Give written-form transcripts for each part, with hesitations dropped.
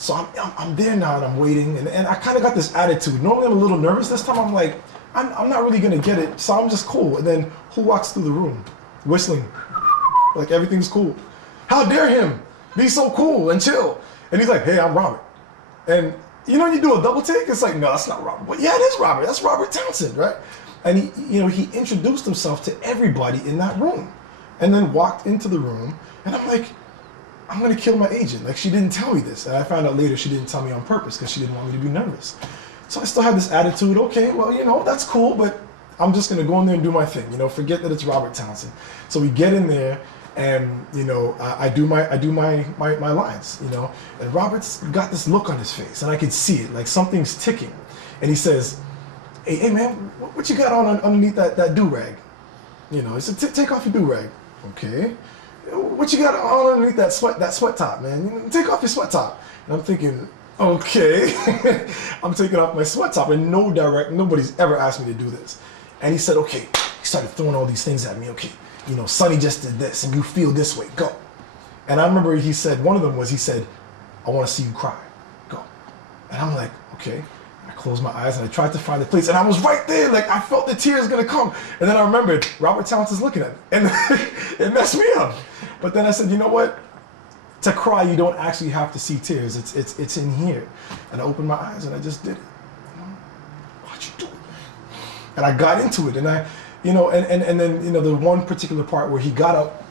So I'm there now and I'm waiting, and I kind of got this attitude. Normally I'm a little nervous. This time I'm like, I'm not really gonna get it, so I'm just cool. And then who walks through the room, whistling, like everything's cool. How dare him be so cool and chill? And he's like, hey, I'm Robert. And you know, you do a double take, it's like, no, that's not Robert. But yeah, it is Robert. That's Robert Townsend, right? And he introduced himself to everybody in that room, and then walked into the room, and I'm like, I'm gonna kill my agent. Like, she didn't tell me this. And I found out later she didn't tell me on purpose because she didn't want me to be nervous. So I still had this attitude, okay, well, you know, that's cool, but I'm just gonna go in there and do my thing, you know, forget that it's Robert Townsend. So we get in there, and you know, I do my lines, you know, and Robert's got this look on his face, and I could see it, like something's ticking. And he says, hey man, what you got on underneath that do-rag? You know, he said, take off your do-rag. Okay. What you got on underneath that sweat top, man? Take off your sweat top. And I'm thinking, okay. I'm taking off my sweat top, and nobody's ever asked me to do this. And he said, okay. He started throwing all these things at me. Okay, you know, Sonny just did this, and you feel this way. Go. And I remember he said, one of them was, he said, I want to see you cry. Go. And I'm like, okay. I closed my eyes and I tried to find the place, and I was right there. Like, I felt the tears gonna come. And then I remembered Robert Townsend's looking at me, and it messed me up. But then I said, you know what? To cry, you don't actually have to see tears. It's in here. And I opened my eyes and I just did it. What you doing? And I got into it, and I, you know, and then, you know, the one particular part where he got up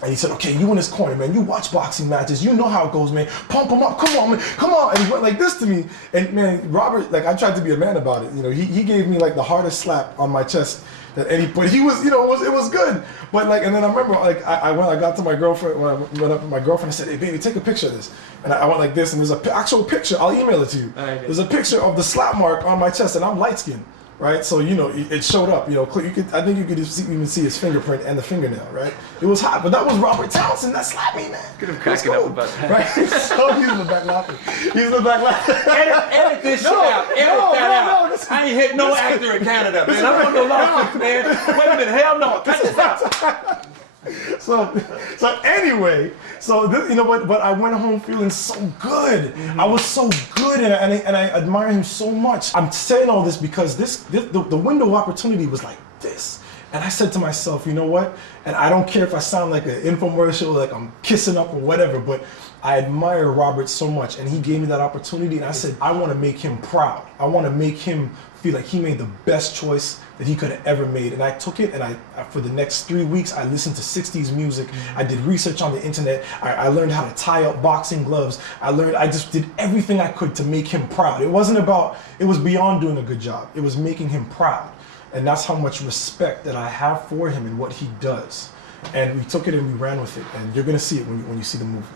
and he said, okay, you in this corner, man. You watch boxing matches. You know how it goes, man. Pump him up. Come on, man. Come on. And he went like this to me. And man, Robert, like, I tried to be a man about it. You know, he gave me like the hardest slap on my chest that any, but he was, you know, it was good. But like, and then I remember, like, I got to my girlfriend, when I went up with my girlfriend, I said, hey baby, take a picture of this. And I went like this, and there's an actual picture. I'll email it to you. Okay. There's a picture of the slap mark on my chest, and I'm light skinned. Right, so you know it showed up. You know, I think you could even see his fingerprint and the fingernail. Right, it was hot, but that was Robert Townsend that slapped me, man. Could have cracked up about that. Right, so he's in the back laughing. He's in the back laughing. Edit this shit out. Edit that out. I ain't hit no actor in Canada, man. I'm on the lawsuit, man. Wait a minute, hell no. Cut this out. So anyway, you know, but I went home feeling so good. I was so good, and I admire him so much. I'm saying all this because the window of opportunity was like this. And I said to myself, you know what? And I don't care if I sound like an infomercial, like I'm kissing up or whatever, but I admire Robert so much, and he gave me that opportunity, and I said, I want to make him proud. I want to make him feel like he made the best choice that he could have ever made. And I took it, and I for the next 3 weeks, I listened to 60s music. I did research on the internet. I learned how to tie up boxing gloves. I just did everything I could to make him proud. It was beyond doing a good job. It was making him proud. And that's how much respect that I have for him and what he does. And we took it and we ran with it. And you're gonna see it when you see the movie.